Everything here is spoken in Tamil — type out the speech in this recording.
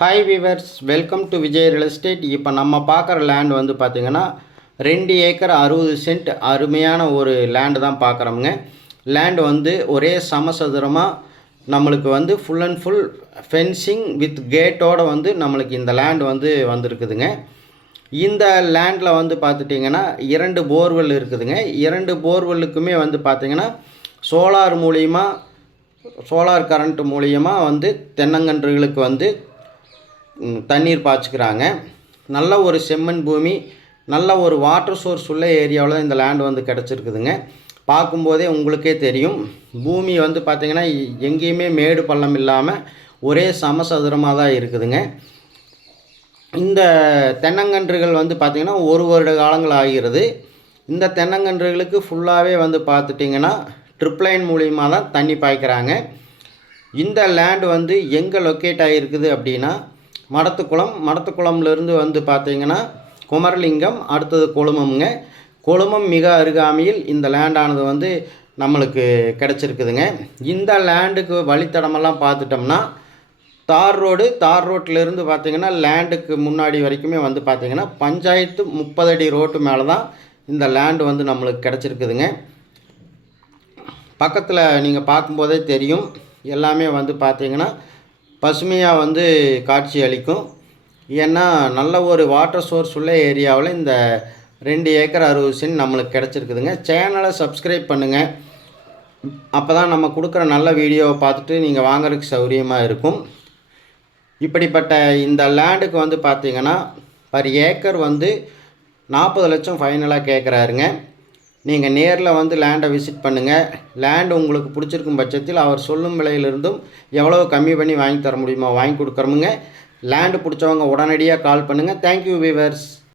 Hi viewers welcome to Vijay real estate இப்போ நம்ம பார்க்குற லேண்ட் வந்து பார்த்திங்கன்னா ரெண்டு ஏக்கர் அறுபது சென்ட் அருமையான ஒரு லேண்டு தான் பார்க்குறோமுங்க. லேண்ட் வந்து ஒரே சமசதுரமாக நம்மளுக்கு வந்து full and full fencing with கேட்டோட வந்து நம்மளுக்கு இந்த லேண்ட் வந்து வந்திருக்குதுங்க. இந்த லேண்டில் வந்து பார்த்துட்டிங்கன்னா இரண்டு போர்வெல் இருக்குதுங்க. இரண்டு போர்வெல்லுக்குமே வந்து பார்த்திங்கன்னா சோலார் மூலியமாக சோலார் கரண்ட் மூலியமாக வந்து தென்னங்கன்றுகளுக்கு வந்து தண்ணீர் பாய்ச்சிக்கிறாங்க. நல்ல ஒரு செம்மண் பூமி நல்ல ஒரு வாட்டர் சோர்ஸ் உள்ள ஏரியாவில் இந்த லேண்ட் வந்து கிடச்சிருக்குதுங்க. பார்க்கும்போதே உங்களுக்கே தெரியும். பூமி வந்து பார்த்திங்கன்னா எங்கேயுமே மேடு பள்ளம் இல்லாமல் ஒரே சமசதுரமாக தான் இருக்குதுங்க. இந்த தென்னங்கன்றுகள் வந்து பார்த்திங்கன்னா ஒரு வருட காலங்கள் ஆகிறது. இந்த தென்னங்கன்றுகளுக்கு ஃபுல்லாகவே வந்து பார்த்துட்டிங்கன்னா ட்ரிப்ளைன் மூலியமாக தான் தண்ணி பாய்க்கிறாங்க. இந்த லேண்ட் வந்து எங்கே லொக்கேட் ஆகிருக்குது அப்படின்னா மடத்துக்குளம் மடத்துக்குளம்லேருந்து வந்து பார்த்தீங்கன்னா குமரலிங்கம் அடுத்தது கொழுமம்ங்க. கொழுமம் மிக அருகாமையில் இந்த லேண்டானது வந்து நம்மளுக்கு கிடச்சிருக்குதுங்க. இந்த லேண்டுக்கு வழித்தடமெல்லாம் பார்த்துட்டோம்னா தார் ரோடு தார் ரோட்டிலேருந்து பார்த்திங்கன்னா லேண்டுக்கு முன்னாடி வரைக்குமே வந்து பார்த்திங்கன்னா பஞ்சாயத்து முப்பது அடி ரோட்டு மேலே தான் இந்த லேண்டு வந்து நம்மளுக்கு கிடச்சிருக்குதுங்க. பக்கத்தில் நீங்கள் பார்க்கும்போதே தெரியும். எல்லாமே வந்து பார்த்தீங்கன்னா பசுமையாக வந்து காட்சி அளிக்கும். ஏன்னா நல்ல ஒரு வாட்டர் சோர்ஸ் உள்ள ஏரியாவில் இந்த ரெண்டு ஏக்கர் அறுபது சென்ட் நம்மளுக்கு கிடச்சிருக்குதுங்க. சேனலை சப்ஸ்கிரைப் பண்ணுங்கள் அப்போ தான் நம்ம கொடுக்குற நல்ல வீடியோவை பார்த்துட்டு நீங்கள் வாங்குறதுக்கு சௌகரியமாக இருக்கும். இப்படிப்பட்ட இந்த லேண்டுக்கு வந்து பார்த்தீங்கன்னா பர் ஏக்கர் வந்து நாற்பது லட்சம் ஃபைனலாக கேட்குறாருங்க நீங்கள் நேரில் வந்து லேண்டை விசிட் பண்ணுங்கள் லேண்ட் உங்களுக்கு பிடிச்சிருக்கும் பட்சத்தில் அவர் சொல்லும் விலையிலிருந்தும் எவ்வளோ கம்மி பண்ணி வாங்கி தர முடியுமோ வாங்கி கொடுக்குறோமுங்க. லேண்டு பிடிச்சவங்க உடனடியாக கால் பண்ணுங்கள் தேங்க்யூ வீவர்ஸ்